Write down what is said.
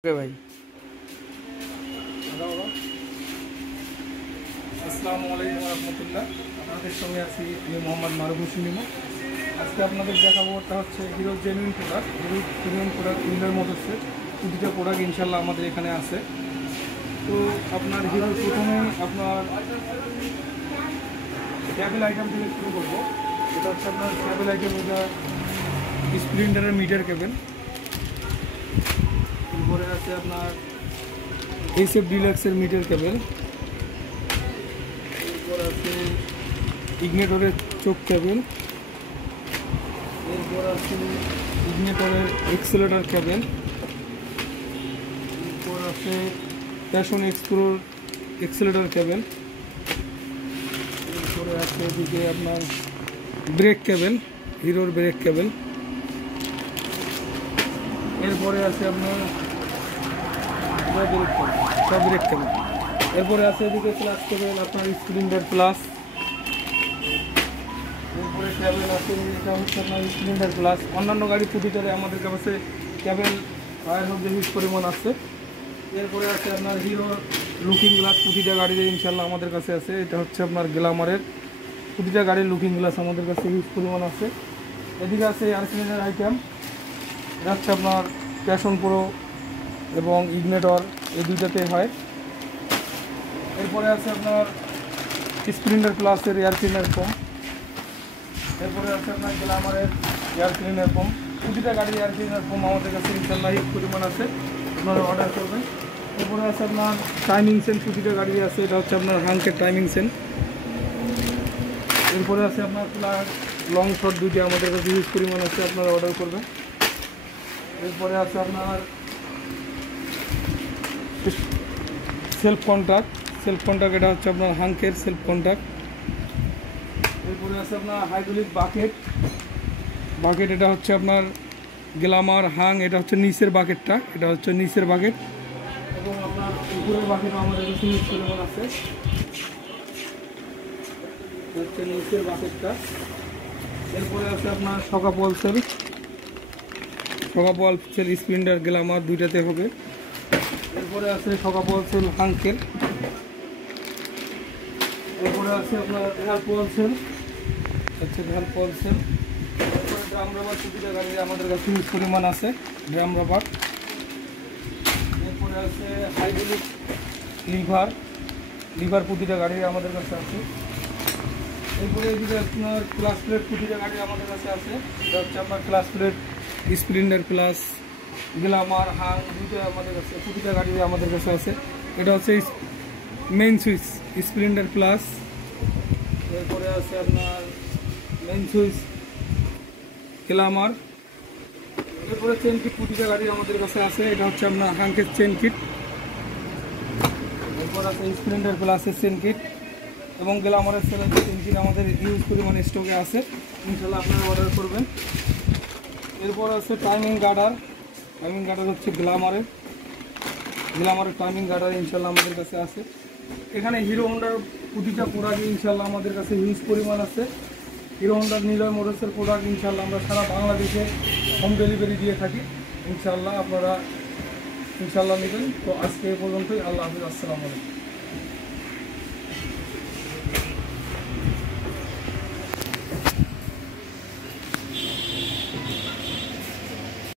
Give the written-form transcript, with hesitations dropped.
ওকে ভাই। আসসালামু আলাইকুম রহমতুল্লাহ। আপনাদের সঙ্গে আছি আমি মোহাম্মদ মারুফ হোসেন ইমু। আজকে আপনাদের দেখাবো ওটা হচ্ছে hero genuine product. Hero genuine product ইন্ডিয়ার মধ্যে প্রতিটা প্রোডাক্ট ইনশাল্লাহ আমাদের এখানে আছে। তো আপনার হিরোর প্রথমে আপনার ট্যাবেল আইটেম থেকে শুরু করবো। এটা হচ্ছে আপনার ট্যাবেল আইটেম, এটা স্প্লেন্ডারের মিটার কেবেল। এরপরে আছে আপনার SF ডিলাক্সের মিটার কেবেল। এরপর আছে ইগনেটরের চোখ কেবেল। এরপর আছে ইগনেটরের এক্সেলেটর কেবেল। এরপর আছে প্যাশন এক্সপ্লোর এক্সেলেটর কেবেল। এরপরে আছে এদিকে আপনার ব্রেক কেবেল, হিরোর ব্রেক কেবেল। এরপরে আছে আপনার ব্রেক কেবেল। এরপরে আছে এদিকে প্লাস কেবেল, আপনার স্প্লেন্ডার প্লাস। এরপরে কেবেল আছে, এটা হচ্ছে আপনার স্প্লেন্ডার প্লাস। অন্যান্য গাড়ি প্রতিটারে আমাদের কাছে কেবেল ফায়ার হোক হিউজ পরিমাণ আছে। এরপরে আছে আপনার হিরো লুকিং গ্লাস, প্রতিটা গাড়িতে ইনশাল্লাহ আমাদের কাছে আছে। এটা হচ্ছে আপনার গ্ল্যামারের, প্রতিটা গাড়ির লুকিং গ্লাস আমাদের কাছে হিউজ পরিমাণ আছে। এদিকে আছে এয়ার ক্লিনার আইটেম, এটা হচ্ছে আপনার প্যাশন প্রো এবং ইগনেটর, এই দুইটাতে হয়। এরপরে আছে আপনার স্প্লেন্ডার প্লাসের এয়ার ক্লিনার ফোম। এরপরে আছে আপনার গ্ল্যামারের এয়ার ক্লিনার ফোম। প্রতিটা গাড়ির এয়ার ক্লিনার ফোম আমাদের কাছে ইনশাল্লাহ হিউজ পরিমাণ আছে, আপনারা অর্ডার করবেন। এরপরে আছে আপনার টাইমিং সেন, প্রতিটা গাড়ি আছে, এটা হচ্ছে আপনার হাঙ্কের টাইমিং সেন। এরপরে আছে আপনার লং শট দুইটা আমাদের কাছে হিউজ পরিমাণ আছে, আপনারা অর্ডার করবেন। এরপরে আছে আপনার সেলফ কন্ট্যাক্ট, এটা হচ্ছে আপনার হাঙ্কের সেলফ কন্ট্যাক্ট। এরপরে আছে আপনার হাইড্রোলিক বাকেট, এটা হচ্ছে আপনার গ্ল্যামার হাং, এটা হচ্ছে নিচের বাকেটটা, এটা হচ্ছে নিচের বাকেট। এবং আপনার উপরের বাকেটও আমাদের কাছে ইউজ পরিমাণ আছে, হচ্ছে নিচের বাকেটটা। এরপরে আছে আপনার সকাপল সেল স্প্লেন্ডার গ্ল্যামার দুইটাতে হবে। এরপরে আছে সকাপল সেল হাঙ্কের। এরপরে আছে আপনার ভ্যালপল সেল, এরপরে ড্রাম রাবার, প্রতিটা গাড়ি আমাদের কাছে হিউজ পরিমাণ আছে ড্রাম রাবার। এরপরে আছে হাইড্রোলিক লিভার, প্রতিটা গাড়ি আমাদের কাছে আছে। এরপরে এদিকে আপনার ক্লাস প্লেট, প্রতিটা গাড়ি আমাদের কাছে আছে। এটা হচ্ছে আপনার class plate Splendor plus, Glamour, হাং দুইটা আমাদের কাছে, প্রতিটা গাড়ি আমাদের কাছে আছে। এটা হচ্ছে মেইন সুইচ স্প্লেন্ডার প্লাস। এরপরে আছে আপনার মেইন সুইচ গ্ল্যামার। এরপরে চেন কিট, প্রতিটা গাড়ি আমাদের কাছে আছে, এটা হচ্ছে আপনার হাঙ্কের চেন কিট। এরপর আছে স্প্লেন্ডার প্লাসের চেন কিট এবং গ্ল্যামারের চেন কিট আমাদের ইউজ পরিমাণে স্টকে আছে, ইনশাল্লাহ আপনারা অর্ডার করবেন। এরপর আছে টাইমিং গার্ডার, হচ্ছে গ্ল্যামারের টাইমিং গার্ডার ইনশাল্লাহ আমাদের কাছে আছে। এখানে হিরো হোন্ডার প্রতিটা প্রোডাক্ট ইনশাল্লাহ আমাদের কাছে হিউজ পরিমাণ আছে। হিরো হোন্ডার নিলয় মোটরসের প্রোডাক্ট ইনশাল্লাহ আমরা সারা বাংলাদেশে হোম ডেলিভারি দিয়ে থাকি, ইনশাল্লাহ আপনারা নেবেন। তো আজকে এ পর্যন্তই। আল্লাহ হাফিজ, আসসালামু আলাইকুম।